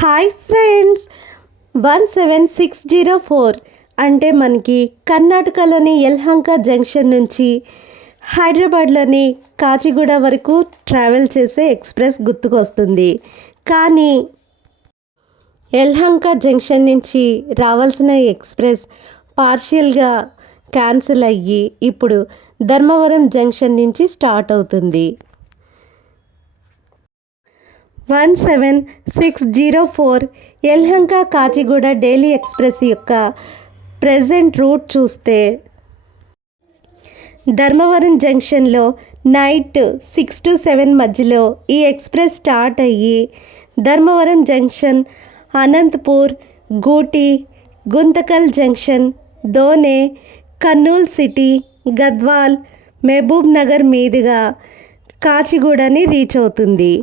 Hi friends, 17604 అంటే మనకి కర్ణాటకలోని యలహంక జంక్షన్ నుంచి హైదరాబాద్లోని కాచిగూడ వరకు ట్రావెల్ చేసే ఎక్స్ప్రెస్ గుర్తుకొస్తుంది. కానీ యలహంక జంక్షన్ నుంచి రావాల్సిన ఎక్స్ప్రెస్ పార్షియల్గా క్యాన్సిల్ అయ్యి ఇప్పుడు ధర్మవరం జంక్షన్ నుంచి స్టార్ట్ అవుతుంది. 17604 యలహంక కాచిగూడ డైలీ ఎక్స్ప్రెస్ యొక్క ప్రెజెంట్ రూట్ చూస్తే ధర్మవరం జంక్షన్లో నైట్ 6 to 7 మధ్యలో ఈ ఎక్స్ప్రెస్ స్టార్ట్ అయ్యి Dharmavaram junction, Anantapur, Gooty, Guntakal junction, Dhone, Kurnool city, Gadwal, Mahabubnagar మీదుగా కాచిగూడని రీచ్ అవుతుంది.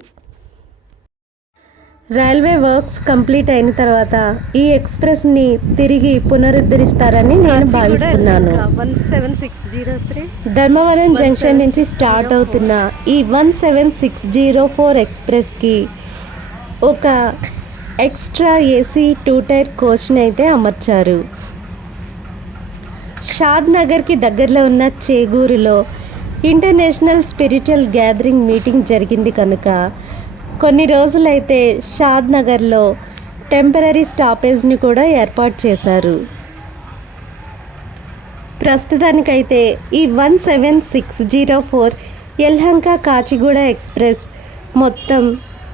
రైల్వే వర్క్స్ కంప్లీట్ అయిన తర్వాత ఈ ఎక్స్ప్రెస్ని తిరిగి పునరుద్ధరిస్తారని నేను భావిస్తున్నాను. 17603 ధర్మవరం జంక్షన్ నుంచి స్టార్ట్ అవుతున్న ఈ 17604 ఎక్స్ప్రెస్కి ఒక ఎక్స్ట్రా ఏసీ 2 టైర్ కోచ్ని అయితే అమర్చారు. షాద్ నగర్కి దగ్గరలో ఉన్న చేగూరులో ఇంటర్నేషనల్ స్పిరిచువల్ గ్యాదరింగ్ మీటింగ్ జరిగింది కనుక కొన్ని రోజులైతే షాద్ నగర్లో టెంపరీ స్టాపేజ్ని కూడా ఏర్పాటు చేశారు. ప్రస్తుతానికైతే ఈ 17604 యలహంక కాచిగూడ ఎక్స్ప్రెస్ మొత్తం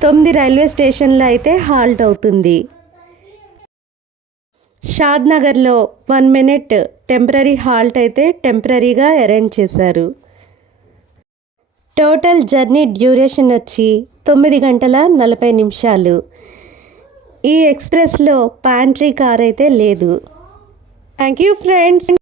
9 రైల్వే స్టేషన్లో అయితే హాల్ట్ అవుతుంది. షాద్ నగర్లో 1 minute టెంపరీ హాల్ట్ అయితే టెంపరీగా అరేంజ్ చేశారు. టోటల్ జర్నీ డ్యూరేషన్ వచ్చి 9 గంటల 40 నిమిషాలు. ఈ ఎక్స్ప్రెస్లో ప్యాంట్రీ కార్ అయితే లేదు. Thank you friends.